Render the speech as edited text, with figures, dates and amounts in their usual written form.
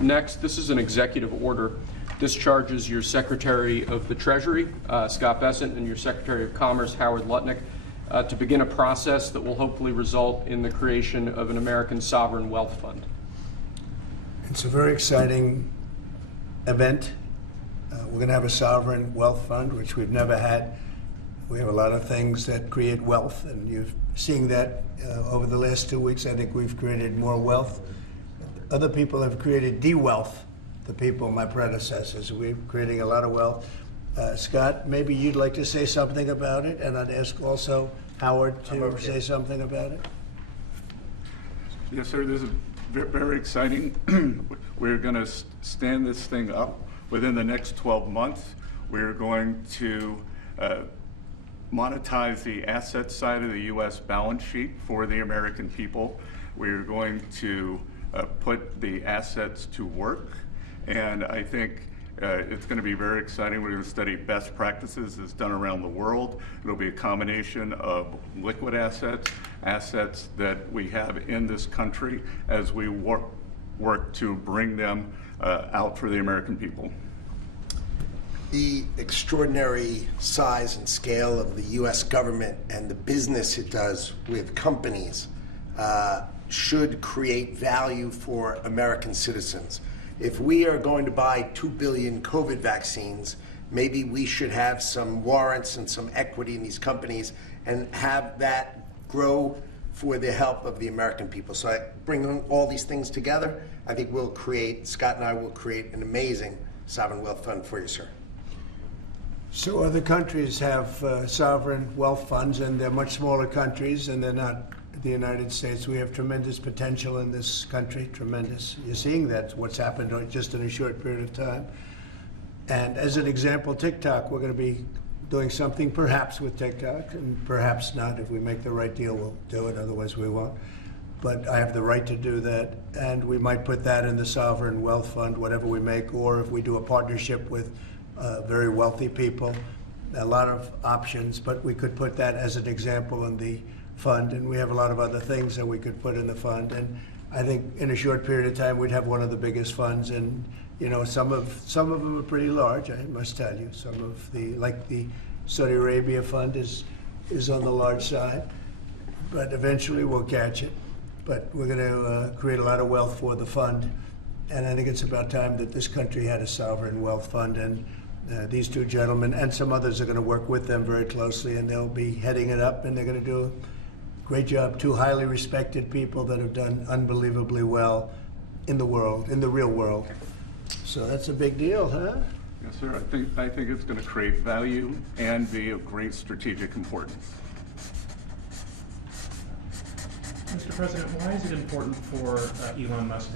Next, this is an executive order. This charges your Secretary of the Treasury, Scott Bessent, and your Secretary of Commerce, Howard Lutnick, to begin a process that will hopefully result in the creation of an American sovereign wealth fund. It's a very exciting event. We're going to have a sovereign wealth fund, which we've never had. We have a lot of things that create wealth, and you're seeing that over the last 2 weeks. I think we've created more wealth. Other people have created de-wealth, the people, my predecessors. We're creating a lot of wealth. Scott, maybe you'd like to say something about it, and I'd ask also Howard to say something about it. Yes, sir. This is very exciting. We're going to stand this thing up within the next 12 months. We're going to monetize the asset side of the U.S. balance sheet for the American people. We're going to put the assets to work, and I think it's going to be very exciting. We're going to study best practices that's done around the world. It'll be a combination of liquid assets, assets that we have in this country as we work to bring them out for the American people. The extraordinary size and scale of the U.S. government and the business it does with companies should create value for American citizens. If we are going to buy 2 billion COVID vaccines, maybe we should have some warrants and some equity in these companies and have that grow for the help of the American people. So I bring all these things together, I think we'll create, Scott and I will create an amazing sovereign wealth fund for you, sir. So other countries have sovereign wealth funds, and they're much smaller countries, and they're not the United States. We have tremendous potential in this country, tremendous. You're seeing that, what's happened just in a short period of time. And as an example, TikTok, we're going to be doing something perhaps with TikTok, and perhaps not. If we make the right deal, we'll do it, otherwise we won't. But I have the right to do that, and we might put that in the sovereign wealth fund, whatever we make, or if we do a partnership with very wealthy people, a lot of options, but we could put that as an example in the fund, and we have a lot of other things that we could put in the fund. And I think in a short period of time, we'd have one of the biggest funds, and you know, some of them are pretty large, I must tell you. Some of the, like the Saudi Arabia fund is on the large side, but eventually we'll catch it. But we're going to create a lot of wealth for the fund, and I think it's about time that this country had a sovereign wealth fund. And these two gentlemen and some others are going to work with them very closely, and they'll be heading it up, and they're going to do a great job. Two highly respected people that have done unbelievably well in the world, in the real world. So that's a big deal, huh? Yes, sir. I think it's going to create value and be of great strategic importance. Mr. President, why is it important for Elon Musk to